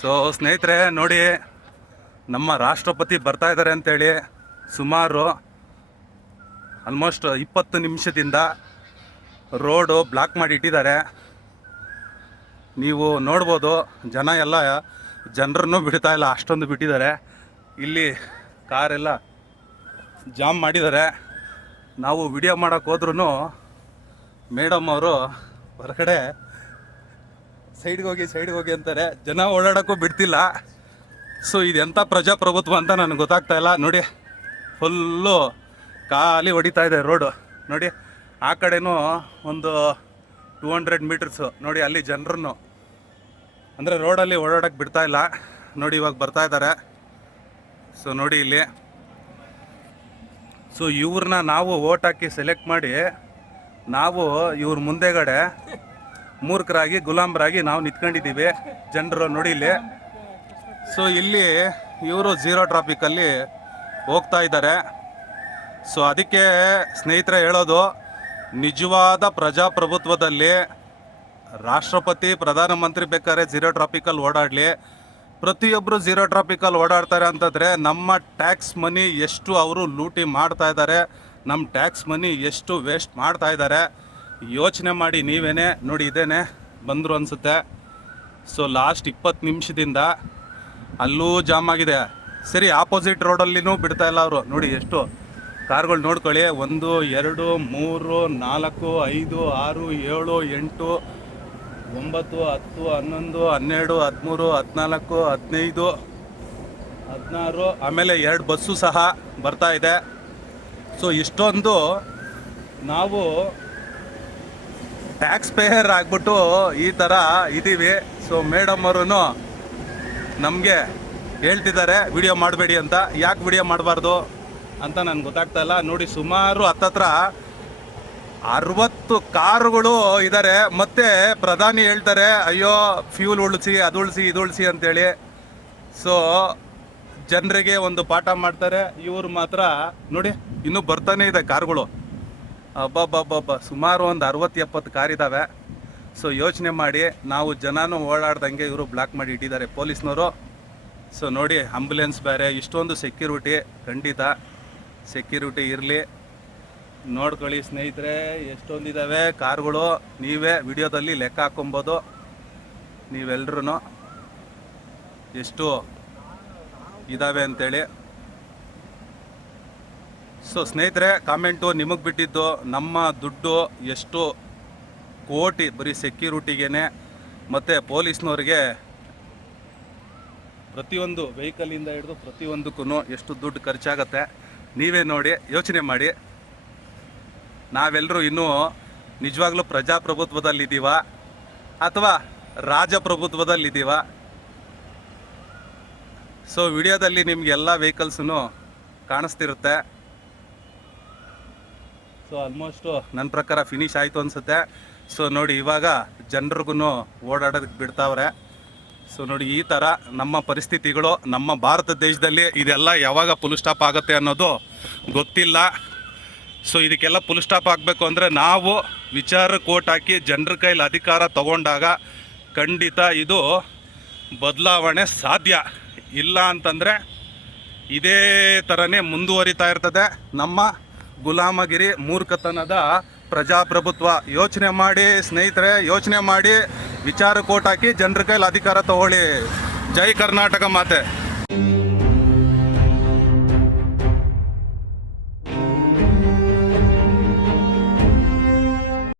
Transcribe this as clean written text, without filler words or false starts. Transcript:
So ಸ್ನೇಹಿತರೆ ನೋಡಿ, ನಮ್ಮ ರಾಷ್ಟ್ರಪತಿ ಬರ್ತಾ ಇದ್ದಾರೆ ಅಂತೇಳಿ ಸುಮಾರು ಆಲ್ಮೋಸ್ಟ್ 20 ನಿಮಿಷದಿಂದ ರೋಡು ಬ್ಲಾಕ್ ಮಾಡಿ ಇಟ್ಟಿದ್ದಾರೆ. ನೀವು ನೋಡ್ಬೋದು, ಜನರನ್ನು ಬಿಡ್ತಾ ಇಲ್ಲ, ಅಷ್ಟೊಂದು ಬಿಟ್ಟಿದ್ದಾರೆ. ಇಲ್ಲಿ ಕಾರೆಲ್ಲ ಜಾಮ್ ಮಾಡಿದ್ದಾರೆ. ನಾವು ವಿಡಿಯೋ ಮಾಡೋಕ್ಕೆ ಹೋದ್ರೂ ಮೇಡಮ್ ಅವರು ಹೊರಗಡೆ ಸೈಡ್ಗೆ ಹೋಗಿ ಅಂತಾರೆ. ಜನ ಓಡಾಡೋಕ್ಕೂ ಬಿಡ್ತಿಲ್ಲ. ಸೊ ಇದೆಂಥ ಪ್ರಜಾಪ್ರಭುತ್ವ ಅಂತ ನನಗೆ ಗೊತ್ತಾಗ್ತಾ ಇಲ್ಲ. ನೋಡಿ, ಫುಲ್ಲು ಖಾಲಿ ಹೊಡಿತಾ ಇದೆ ರೋಡು. ನೋಡಿ, ಆ ಕಡೆನೂ ಒಂದು 200 ಮೀಟರ್ಸು ನೋಡಿ, ಅಲ್ಲಿ ಜನರನ್ನು ಅಂದರೆ ರೋಡಲ್ಲಿ ಓಡಾಡೋಕ್ಕೆ ಬಿಡ್ತಾ ಇಲ್ಲ. ನೋಡಿ, ಇವಾಗ ಬರ್ತಾ ಇದ್ದಾರೆ. ಸೊ ನೋಡಿ ಇಲ್ಲಿ, ಸೊ ಇವ್ರನ್ನ ನಾವು ಓಟ್ ಹಾಕಿ ಸೆಲೆಕ್ಟ್ ಮಾಡಿ, ನಾವು ಇವ್ರ ಮುಂದೆಗಡೆ ಮೂರ್ಖರಾಗಿ ಗುಲಾಮರಾಗಿ ನಾವು ನಿಂತ್ಕೊಂಡಿದ್ದೀವಿ. ಜನರು ನೋಡಿ ಇಲ್ಲಿ. ಸೊ ಇಲ್ಲಿ ಇವರು 0 ಟ್ರಾಫಿಕಲ್ಲಿ ಹೋಗ್ತಾ ಇದ್ದಾರೆ. ಸೊ ಅದಕ್ಕೆ ಸ್ನೇಹಿತರೆ ಹೇಳೋದು, ನಿಜವಾದ ಪ್ರಜಾಪ್ರಭುತ್ವದಲ್ಲಿ ರಾಷ್ಟ್ರಪತಿ ಪ್ರಧಾನಮಂತ್ರಿ ಬೇಕಾದ್ರೆ 0 ಟ್ರಾಫಿಕಲ್ಲಿ ಓಡಾಡಲಿ. ಪ್ರತಿಯೊಬ್ಬರು 0 ಟ್ರಾಫಿಕಲ್ಲಿ ಓಡಾಡ್ತಾರೆ ಅಂತಂದರೆ ನಮ್ಮ ಟ್ಯಾಕ್ಸ್ ಮನಿ ಎಷ್ಟು ಅವರು ಲೂಟಿ ಮಾಡ್ತಾ ಇದ್ದಾರೆ, ನಮ್ಮ ಟ್ಯಾಕ್ಸ್ ಮನಿ ಎಷ್ಟು ವೇಸ್ಟ್ ಮಾಡ್ತಾ ಇದ್ದಾರೆ ಯೋಚನೆ ಮಾಡಿ ನೀವೇನೆ. ನೋಡಿ, ಇದೇನೆ ಬಂದರು ಅನಿಸುತ್ತೆ. ಸೊ ಲಾಸ್ಟ್ 20 ನಿಮಿಷದಿಂದ ಅಲ್ಲೂ ಜಾಮ್ ಆಗಿದೆ. ಸರಿ, ಆಪೋಸಿಟ್ ರೋಡಲ್ಲಿನೂ ಬಿಡ್ತಾ ಇಲ್ಲ ಅವರು. ನೋಡಿ ಎಷ್ಟು ಕಾರ್ಗಳು ನೋಡ್ಕೊಳ್ಳಿ. 1 2 3 4 5 6 7 8 9 10 11 12 13 14 15 16, ಆಮೇಲೆ 2 ಬಸ್ಸು ಸಹ ಬರ್ತಾ ಇದೆ. ಸೊ ಇಷ್ಟೊಂದು ನಾವು ಟ್ಯಾಕ್ಸ್ ಪೇಯರ್ ಆಗಿಬಿಟ್ಟು ಈ ಥರ ಇದ್ದೀವಿ. ಸೊ ಮೇಡಮ್ ಅವರು ನಮಗೆ ಹೇಳ್ತಿದ್ದಾರೆ ವಿಡಿಯೋ ಮಾಡಬೇಡಿ ಅಂತ. ಯಾಕೆ ವಿಡಿಯೋ ಮಾಡಬಾರ್ದು ಅಂತ ನನಗೆ ಗೊತ್ತಾಗ್ತಾ ಇಲ್ಲ. ನೋಡಿ, ಸುಮಾರು ಹತ್ತತ್ರ 60 ಕಾರುಗಳು ಇದ್ದಾರೆ. ಮತ್ತು ಪ್ರಧಾನಿ ಹೇಳ್ತಾರೆ, ಅಯ್ಯೋ ಫ್ಯೂಲ್ ಉಳಿಸಿ, ಅದು ಉಳಿಸಿ, ಇದು ಉಳಿಸಿ ಅಂತೇಳಿ. ಸೊ ಜನರಿಗೆ ಒಂದು ಪಾಠ ಮಾಡ್ತಾರೆ. ಇವರು ಮಾತ್ರ ನೋಡಿ, ಇನ್ನೂ ಬರ್ತಾನೆ ಇದೆ ಕಾರುಗಳು. ಅಬ್ಬಬ್ಬಬ್ಬ, ಸುಮಾರು ಒಂದು 60-70 ಕಾರ್ ಇದ್ದಾವೆ. ಸೊ ಯೋಚನೆ ಮಾಡಿ, ನಾವು ಜನನೂ ಓಡಾಡ್ದಂಗೆ ಇವರು ಬ್ಲಾಕ್ ಮಾಡಿ ಇಟ್ಟಿದ್ದಾರೆ ಪೊಲೀಸ್ನವರು. ಸೊ ನೋಡಿ, ಆಂಬುಲೆನ್ಸ್ ಬೇರೆ, ಇಷ್ಟೊಂದು ಸೆಕ್ಯೂರಿಟಿ. ಖಂಡಿತ ಸೆಕ್ಯೂರಿಟಿ ಇರಲಿ. ನೋಡ್ಕೊಳ್ಳಿ ಸ್ನೇಹಿತರೆ, ಎಷ್ಟೊಂದಿದ್ದಾವೆ ಕಾರುಗಳು. ನೀವೇ ವಿಡಿಯೋದಲ್ಲಿ ಲೆಕ್ಕ ಹಾಕೊಬೋದು ನೀವೆಲ್ಲರೂ ಎಷ್ಟು ಇದ್ದಾವೆ ಅಂತೇಳಿ. ಸೊ ಸ್ನೇಹಿತರೆ, ಕಾಮೆಂಟು ನಿಮಗೆ ಬಿಟ್ಟಿದ್ದು. ನಮ್ಮ ದುಡ್ಡು ಎಷ್ಟು ಕೋಟಿ ಬರೀ ಸೆಕ್ಯೂರಿಟಿಗೇನೆ ಮತ್ತು ಪೊಲೀಸ್ನವ್ರಿಗೆ ಪ್ರತಿಯೊಂದು ವೆಹಿಕಲಿಂದ ಹಿಡಿದು ಪ್ರತಿಯೊಂದಕ್ಕೂ ಎಷ್ಟು ದುಡ್ಡು ಖರ್ಚಾಗತ್ತೆ ನೀವೇ ನೋಡಿ, ಯೋಚನೆ ಮಾಡಿ. ನಾವೆಲ್ಲರೂ ಇನ್ನೂ ನಿಜವಾಗ್ಲೂ ಪ್ರಜಾಪ್ರಭುತ್ವದಲ್ಲಿದ್ದೀವ ಅಥವಾ ರಾಜಪ್ರಭುತ್ವದಲ್ಲಿದ್ದೀವ? ಸೊ ವಿಡಿಯೋದಲ್ಲಿ ನಿಮ್ಗೆ ಎಲ್ಲ ವೆಹಿಕಲ್ಸೂ ಕಾಣಿಸ್ತಿರುತ್ತೆ. ಸೊ ಆಲ್ಮೋಸ್ಟು ನನ್ನ ಪ್ರಕಾರ ಫಿನಿಶ್ ಆಯಿತು ಅನಿಸುತ್ತೆ. ಸೊ ನೋಡಿ, ಇವಾಗ ಜನರಿಗೂ ಓಡಾಡೋದಕ್ಕೆ ಬಿಡ್ತಾವ್ರೆ. ಸೊ ನೋಡಿ, ಈ ಥರ ನಮ್ಮ ಪರಿಸ್ಥಿತಿಗಳು ನಮ್ಮ ಭಾರತ ದೇಶದಲ್ಲಿ. ಇದೆಲ್ಲ ಯಾವಾಗ ಫುಲ್ ಸ್ಟಾಪ್ ಆಗುತ್ತೆ ಅನ್ನೋದು ಗೊತ್ತಿಲ್ಲ. ಸೊ ಇದಕ್ಕೆಲ್ಲ ಫುಲ್ ಸ್ಟಾಪ್ ಆಗಬೇಕು ಅಂದರೆ ನಾವು ವಿಚಾರಕ್ಕೆ ಓಟ್ ಹಾಕಿ ಜನರ ಕೈಲಿ ಅಧಿಕಾರ ತಗೊಂಡಾಗ ಖಂಡಿತ ಇದು ಬದಲಾವಣೆ ಸಾಧ್ಯ. ಇಲ್ಲ ಅಂತಂದರೆ ಇದೇ ಥರನೇ ಮುಂದುವರಿತಾ ಇರ್ತದೆ ನಮ್ಮ ಗುಲಾಮಗಿರಿ ಮೂರ್ಖತನದ ಪ್ರಜಾಪ್ರಭುತ್ವ. ಯೋಚನೆ ಮಾಡಿ ಸ್ನೇಹಿತರೆ, ಯೋಚನೆ ಮಾಡಿ ವಿಚಾರಕ್ಕೆ ಓಟ್ ಹಾಕಿ ಜನರ ಕೈಲಿ ಅಧಿಕಾರ ತಗೊಳ್ಳಿ. ಜೈ ಕರ್ನಾಟಕ ಮಾತೆ.